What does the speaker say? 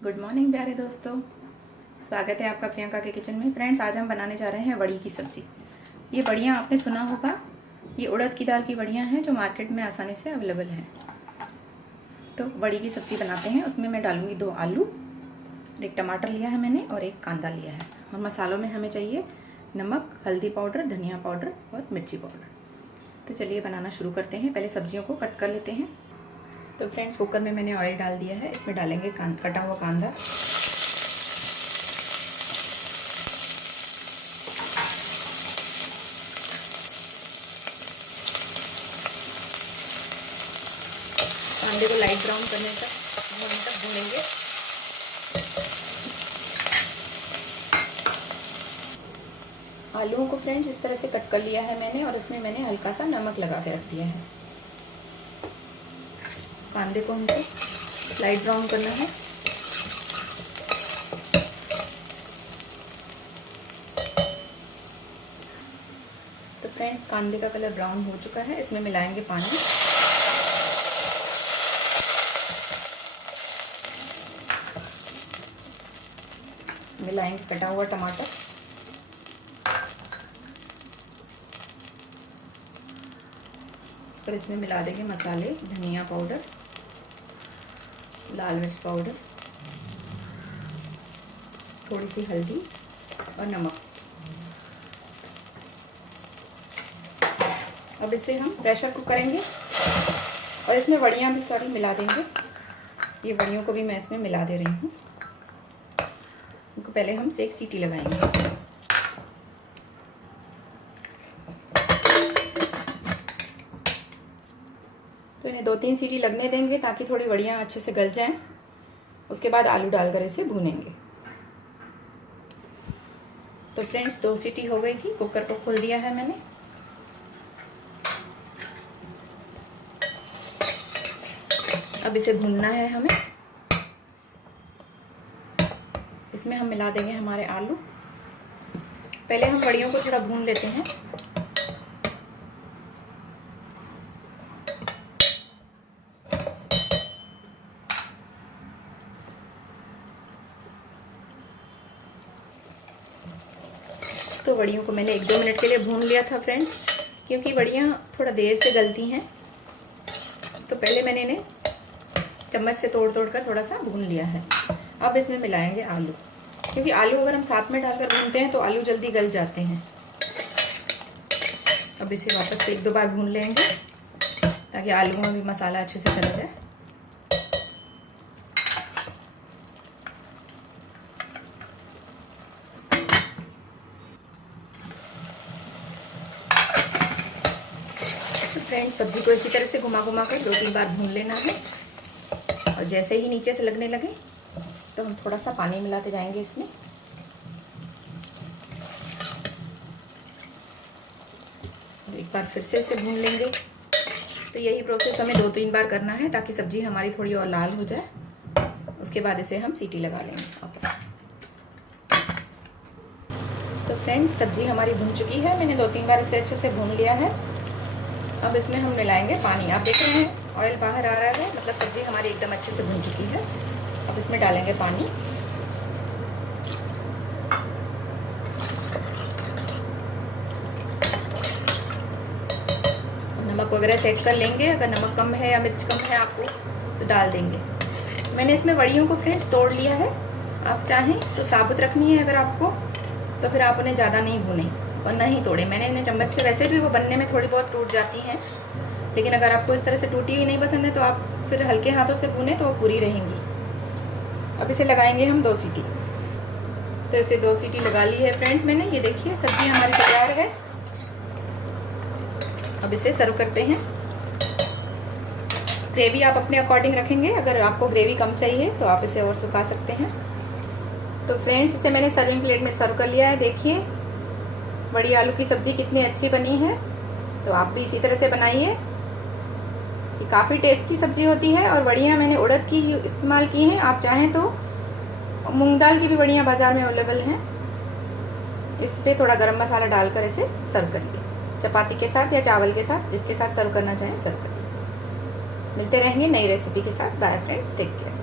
Good morning प्यारे दोस्तों, स्वागत है आपका प्रियंका के किचन में। फ्रेंड्स, आज हम बनाने जा रहे हैं वड़ी की सब्ज़ी। ये वड़ियाँ आपने सुना होगा, ये उड़द की दाल की वड़ियाँ हैं जो मार्केट में आसानी से अवेलेबल हैं। तो वड़ी की सब्ज़ी बनाते हैं। उसमें मैं डालूँगी 2 आलू, 1 टमाटर लिया है मैंने और 1 कांदा लिया है। और मसालों में हमें चाहिए नमक, हल्दी पाउडर, धनिया पाउडर और मिर्ची पाउडर। तो चलिए बनाना शुरू करते हैं। पहले सब्जियों को कट कर लेते हैं। तो फ्रेंड्स, कुकर में मैंने ऑयल डाल दिया है। इसमें डालेंगे कटा हुआ कांदा, कांदे को लाइट ब्राउन करने तक भूनेंगे। आलूओं को फ्रेंड्स इस तरह से कट कर लिया है मैंने और इसमें मैंने हल्का सा नमक लगा के रख दिया है। कांदे को हमको लाइट ब्राउन करना है। तो फ्रेंड्स, कांदे का कलर ब्राउन हो चुका है। इसमें मिलाएंगे पानी। मिलाएंगे कटा हुआ टमाटर, और इसमें मिला देंगे मसाले, धनिया पाउडर, लाल मिर्च पाउडर, थोड़ी सी हल्दी और नमक। अब इसे हम प्रेशर कुक करेंगे और इसमें वड़ियाँ भी सारी मिला देंगे। ये वड़ियों को भी मैं इसमें मिला दे रही हूँ। इनको पहले हम 1 सीटी लगाएंगे। तो इन्हें 2-3 सीटी लगने देंगे ताकि थोड़ी वड़ियाँ अच्छे से गल जाएं। उसके बाद आलू डालकर इसे भूनेंगे। तो फ्रेंड्स, 2 सीटी हो गई थी। कुकर को खोल दिया है मैंने। अब इसे भूनना है हमें। इसमें हम मिला देंगे हमारे आलू। पहले हम वड़ियों को थोड़ा भून लेते हैं। तो वड़ियों को मैंने 1-2 मिनट के लिए भून लिया था फ्रेंड्स, क्योंकि वड़ियाँ थोड़ा देर से गलती हैं। तो पहले मैंने इन्हें चम्मच से तोड़ कर थोड़ा सा भून लिया है। अब इसमें मिलाएंगे आलू, क्योंकि आलू अगर हम साथ में डालकर भूनते हैं तो आलू जल्दी गल जाते हैं। अब इसे वापस से 1-2 बार भून लेंगे ताकि आलू में भी मसाला अच्छे से चला जाए। फ्रेंड्स, सब्जी को इसी तरह से घुमा कर 2-3 बार भून लेना है। और जैसे ही नीचे से लगने लगे तो हम थोड़ा सा पानी मिलाते जाएंगे इसमें। एक बार फिर से इसे भून लेंगे। तो यही प्रोसेस हमें 2-3 बार करना है ताकि सब्जी हमारी थोड़ी और लाल हो जाए। उसके बाद इसे हम सीटी लगा लेंगे वापस। तो फ्रेंड्स, सब्जी हमारी भून चुकी है। मैंने 2-3 बार इसे अच्छे से भून लिया है। अब इसमें हम मिलाएंगे पानी। आप देख रहे हैं ऑयल बाहर आ रहा है, मतलब सब्जी हमारी एकदम अच्छे से भून चुकी है। अब इसमें डालेंगे पानी। नमक वगैरह चेक कर लेंगे। अगर नमक कम है या मिर्च कम है आपको तो डाल देंगे। मैंने इसमें वड़ियों को फ्रेंड्स तोड़ लिया है। आप चाहें तो साबुत रखनी है अगर आपको, तो फिर आप उन्हें ज़्यादा नहीं भूनें और ना ही तोड़ें। मैंने इन्हें चम्मच से, वैसे भी वो बनने में थोड़ी बहुत टूट जाती हैं, लेकिन अगर आपको इस तरह से टूटी हुई नहीं पसंद है तो आप फिर हल्के हाथों से भूनें तो वो पूरी रहेंगी। अब इसे लगाएंगे हम 2 सीटी। तो इसे 2 सीटी लगा ली है फ्रेंड्स मैंने। ये देखिए सब्जी हमारी तैयार है। अब इसे सर्व करते हैं। ग्रेवी आप अपने अकॉर्डिंग रखेंगे। अगर आपको ग्रेवी कम चाहिए तो आप इसे और सुखा सकते हैं। तो फ्रेंड्स, इसे मैंने सर्विंग प्लेट में सर्व कर लिया है। देखिए बड़ी आलू की सब्ज़ी कितनी अच्छी बनी है। तो आप भी इसी तरह से बनाइए। ये काफ़ी टेस्टी सब्ज़ी होती है। और वड़ियाँ मैंने उड़द की इस्तेमाल की हैं। आप चाहें तो मूंग दाल की भी वड़ियाँ बाज़ार में अवेलेबल हैं। इस पर थोड़ा गरम मसाला डालकर इसे सर्व करिए, चपाती के साथ या चावल के साथ, जिसके साथ सर्व करना चाहें सर्व करिए। मिलते रहेंगे नई रेसिपी के साथ। Bye friends, take care.